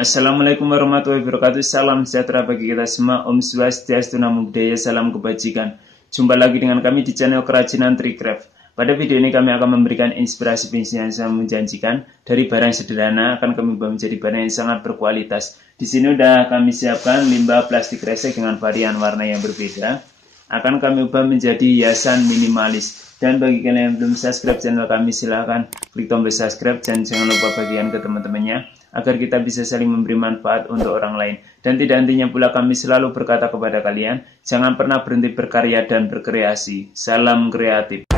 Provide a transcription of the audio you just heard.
Assalamualaikum warahmatullahi wabarakatuh. Salam sejahtera bagi kita semua. Om Swastiastu, Namo Buddhaya, salam kebajikan. Jumpa lagi dengan kami di channel Kerajinan Tricraft. Pada video ini kami akan memberikan inspirasi bisnis yang sangat menjanjikan. Dari barang sederhana akan kami ubah menjadi barang yang sangat berkualitas. Di sini sudah kami siapkan limbah plastik kresek dengan varian warna yang berbeda. Akan kami ubah menjadi hiasan minimalis. Dan bagi kalian yang belum subscribe channel kami, silahkan klik tombol subscribe dan jangan lupa bagikan ke teman-temannya agar kita bisa saling memberi manfaat untuk orang lain. Dan tidak hentinya pula kami selalu berkata kepada kalian, jangan pernah berhenti berkarya dan berkreasi. Salam kreatif.